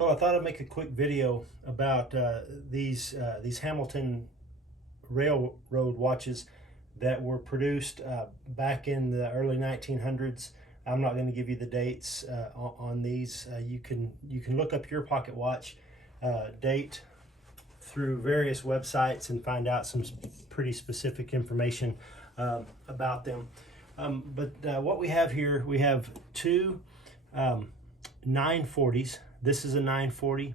Well, I thought I'd make a quick video about these Hamilton railroad watches that were produced back in the early 1900s. I'm not going to give you the dates on these. You can look up your pocket watch date through various websites and find out some pretty specific information about them. But what we have here, we have two um, 940s. This is a 940,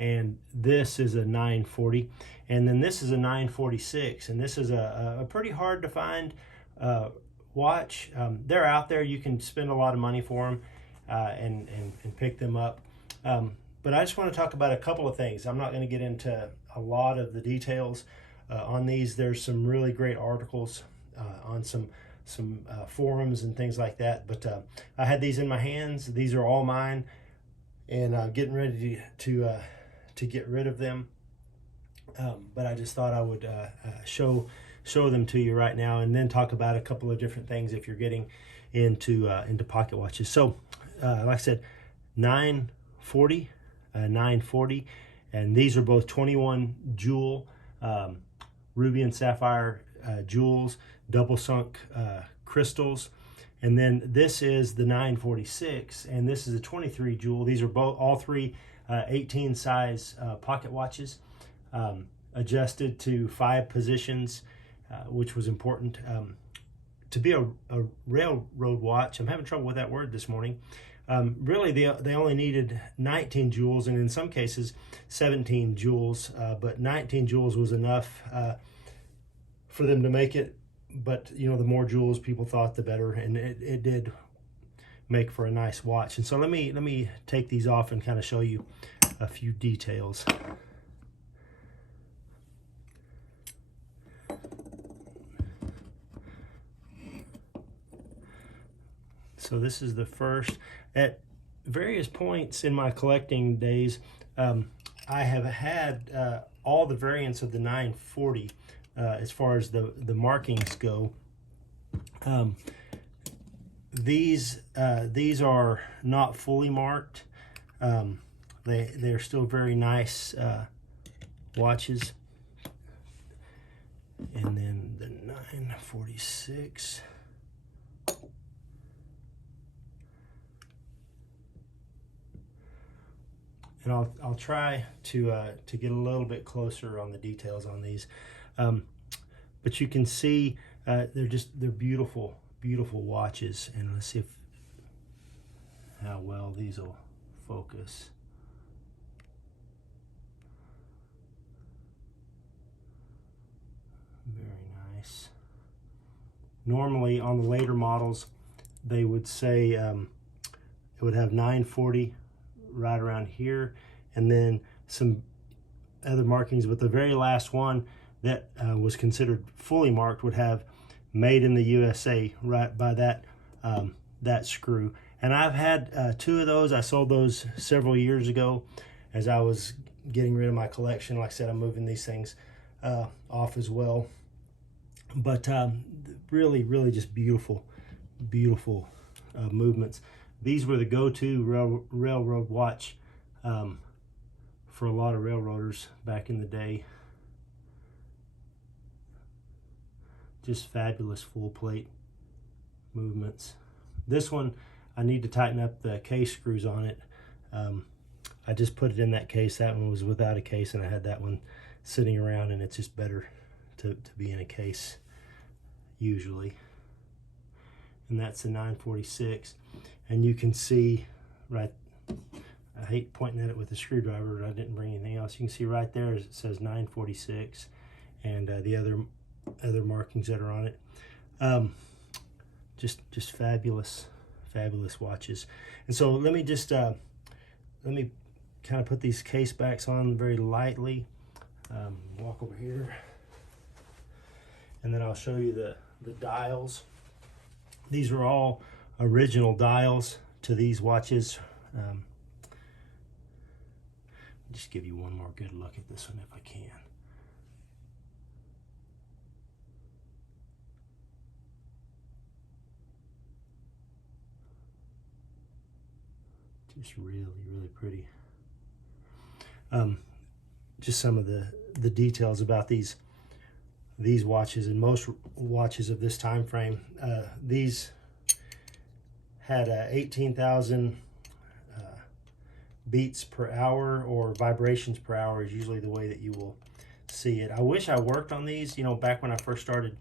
and this is a 940, and then this is a 946, and this is a pretty hard to find watch. They're out there. You can spend a lot of money for them and pick them up. But I just want to talk about a couple of things. I'm not going to get into a lot of the details on these. There's some really great articles on some forums and things like that. But I had these in my hands. These are all mine, and getting ready to get rid of them. But I just thought I would show them to you right now, and then talk about a couple of different things if you're getting into pocket watches. So, like I said, 940, 940, and these are both 21 jewel ruby and sapphire jewels, double sunk crystals. And then this is the 946, and this is a 23 jewel. These are all three 18 size pocket watches, adjusted to 5 positions, which was important. To be a railroad watch, I'm having trouble with that word this morning. Really, they only needed 19 jewels, and in some cases 17 jewels, but 19 jewels was enough for them to make it. But the more jewels people thought, the better, and it did make for a nice watch. And so let me take these off and kind of show you a few details. So this is the first. At various points in my collecting days, I have had all the variants of the 940 as far as the markings go. These are not fully marked. They're still very nice watches. And then the 946. And I'll try to get a little bit closer on the details on these, but you can see they're beautiful watches. And let's see how well these will focus. Very nice. Normally on the later models, they would say it would have 940 right around here, and then some other markings, but the very last one that was considered fully marked would have "Made in the USA" right by that screw. And I've had 2 of those. I sold those several years ago as I was getting rid of my collection. Like I said, I'm moving these things off as well. But really just beautiful movements. These were the go-to railroad watch for a lot of railroaders back in the day. Just fabulous full plate movements. This one, I need to tighten up the case screws on it. I just put it in that case. That one was without a case, and I had that one sitting around, and it's just better to be in a case usually. And that's the 946. And you can see right, I hate pointing at it with a screwdriver, but I didn't bring anything else. You can see right there it says 946, and the other markings that are on it. Just fabulous watches. And so let me kind of put these case backs on very lightly. Walk over here, and then I'll show you the dials. These are all original dials to these watches. Just give you one more good look at this one if I can. Just really pretty. just some of the details about these watches, and most watches of this time frame. These had 18,000 beats per hour, or vibrations per hour is usually the way that you will see it. I wish I worked on these. You know, back when I first started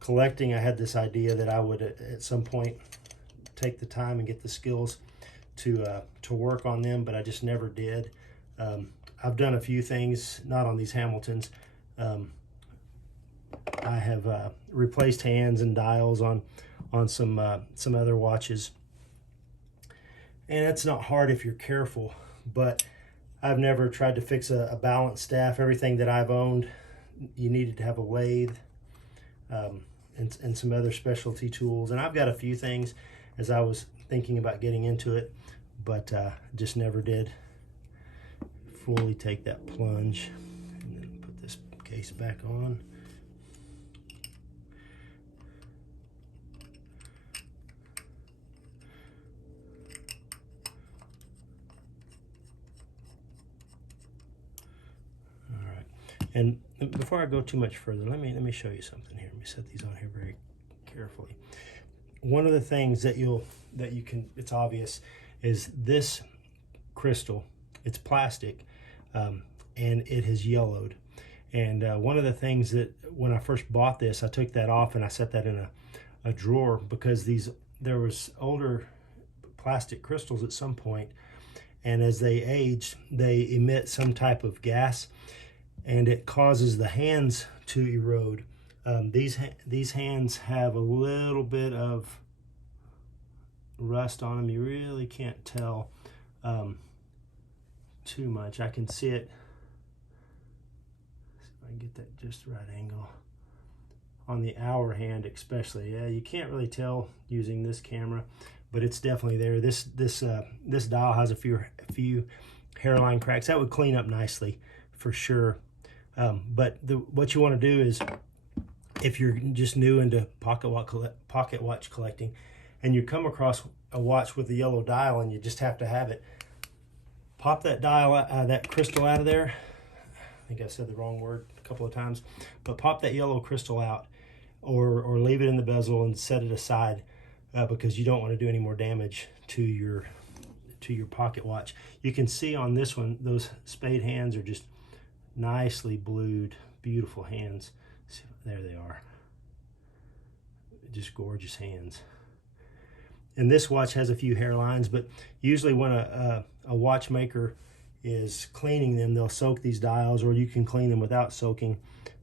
collecting, I had this idea that I would at some point take the time and get the skills to work on them, but I just never did. I've done a few things, not on these Hamiltons. I have replaced hands and dials on some other watches, and it's not hard if you're careful, but I've never tried to fix a balance staff. Everything that I've owned, you needed to have a lathe and some other specialty tools, and I've got a few things as I was thinking about getting into it, but just never did fully take that plunge. And then put this case back on. And before I go too much further, let me show you something here. Let me set these on here very carefully. One of the things that you can, it's obvious, is this crystal. It's plastic, and it has yellowed. And one of the things that when I first bought this, I took that off and I set that in a drawer, because there was older plastic crystals at some point, and as they age, they emit some type of gas, and it causes the hands to erode. These hands have a little bit of rust on them. You really can't tell too much. I can see it. See if I can get that just right angle on the hour hand, especially. Yeah, you can't really tell using this camera, but it's definitely there. This dial has a few hairline cracks. That would clean up nicely for sure. But what you want to do is, if you're just new into pocket watch collecting, and you come across a watch with a yellow dial and you just have to have it, pop that dial, that crystal out of there. I think I said the wrong word a couple of times, but pop that yellow crystal out, or leave it in the bezel and set it aside, because you don't want to do any more damage to your pocket watch. You can see on this one, those spade hands are just nicely blued, beautiful hands. There they are. Just gorgeous hands. And this watch has a few hairlines, but usually when a watchmaker is cleaning them, they'll soak these dials, or you can clean them without soaking,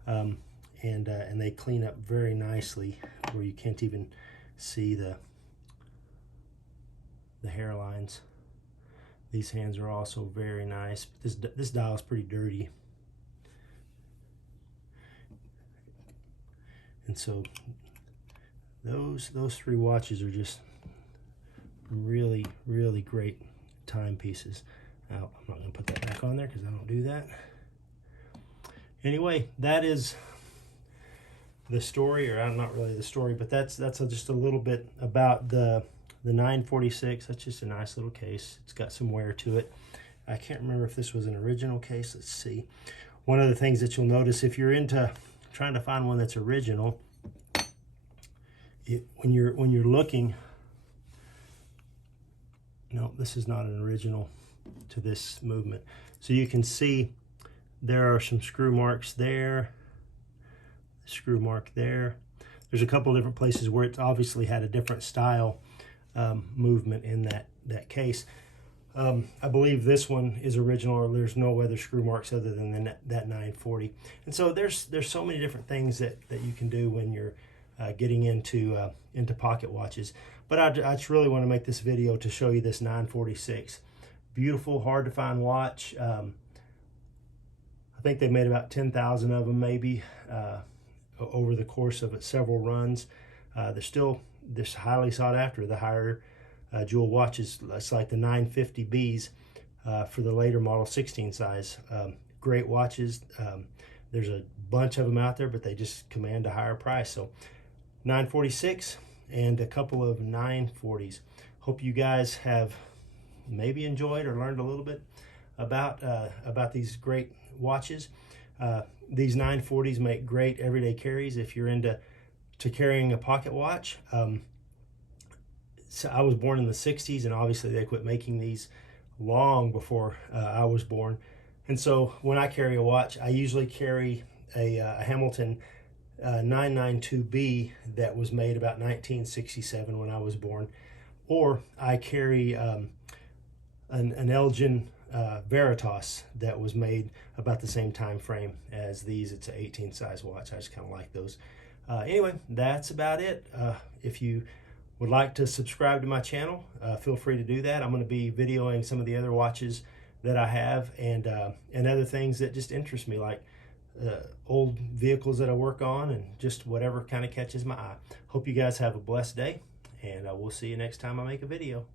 and they clean up very nicely, where you can't even see the hairlines. These hands are also very nice. This dial is pretty dirty. And so those three watches are just really, really great timepieces. Now, I'm not going to put that back on there because I don't do that. Anyway, that is the story, or not really the story, but that's just a little bit about the 946. That's just a nice little case. It's got some wear to it. I can't remember if this was an original case. Let's see. One of the things that you'll notice if you're into trying to find one that's original, when you're looking, no, this is not an original to this movement. So you can see there are some screw marks there, screw mark there. There's a couple different places where it's obviously had a different style movement in that case. I believe this one is original, or there's no other screw marks other than that 940. And so there's so many different things that you can do when you're getting into pocket watches. But I just really want to make this video to show you this 946. Beautiful, hard to find watch. I think they made about 10,000 of them maybe over the course of several runs. They're still highly sought after. The higher jewel watches, it's like the 950Bs for the later model 16 size. Great watches. There's a bunch of them out there, but they just command a higher price. So 946 and a couple of 940s. Hope you guys have maybe enjoyed or learned a little bit about these great watches. These 940s make great everyday carries if you're into carrying a pocket watch. So I was born in the 60s, and obviously they quit making these long before I was born. And so when I carry a watch, I usually carry a Hamilton 992B that was made about 1967 when I was born, or I carry an Elgin Veritas that was made about the same time frame as these. It's an 18 size watch. I just kind of like those. Anyway, that's about it. If you would like to subscribe to my channel, feel free to do that. I'm going to be videoing some of the other watches that I have, and other things that just interest me, like old vehicles that I work on, and just whatever kind of catches my eye. Hope you guys have a blessed day, and we'll see you next time I make a video.